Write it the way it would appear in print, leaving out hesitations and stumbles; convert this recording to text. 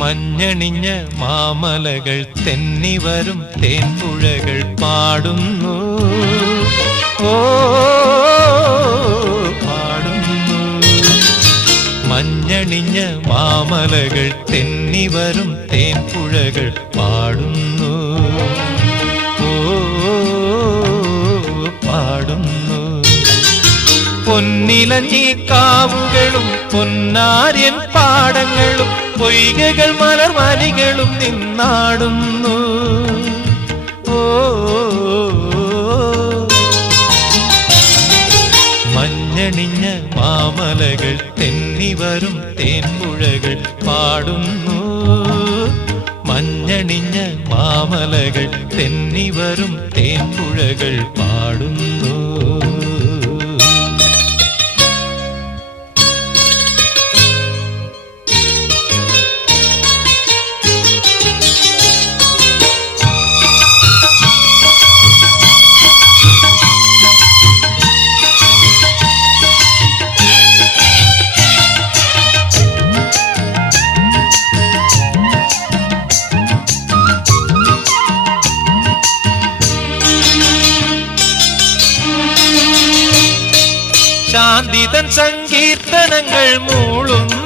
മഞ്ഞണിഞ്ഞ മാമലകൾ തെന്നിവരും തേൻപുഴകൾ പാടുന്നു. ഓ പാടുന്നു. മഞ്ഞണിഞ്ഞ മാമലകൾ തെന്നിവരും തേൻപുഴകൾ പാടുന്നു. ഓ പാടുന്നു. പൊന്നിലഞ്ഞി കാവുകളും പൊന്നാര്യൻ പാടങ്ങളും പൊയ്കകൾ മലർവാലികളും നിന്നാടുന്നു. ഓ മഞ്ഞണിഞ്ഞ മാമലകൾ തെന്നിവരും തേൻപുഴകൾ പാടുന്നു. മഞ്ഞണിഞ്ഞ മാമലകൾ തെന്നിവരും തേൻപുഴകൾ പാടുന്നു. ശാന്തിതൻ സങ്കീർത്തനങ്ങൾ മൂളുന്നു.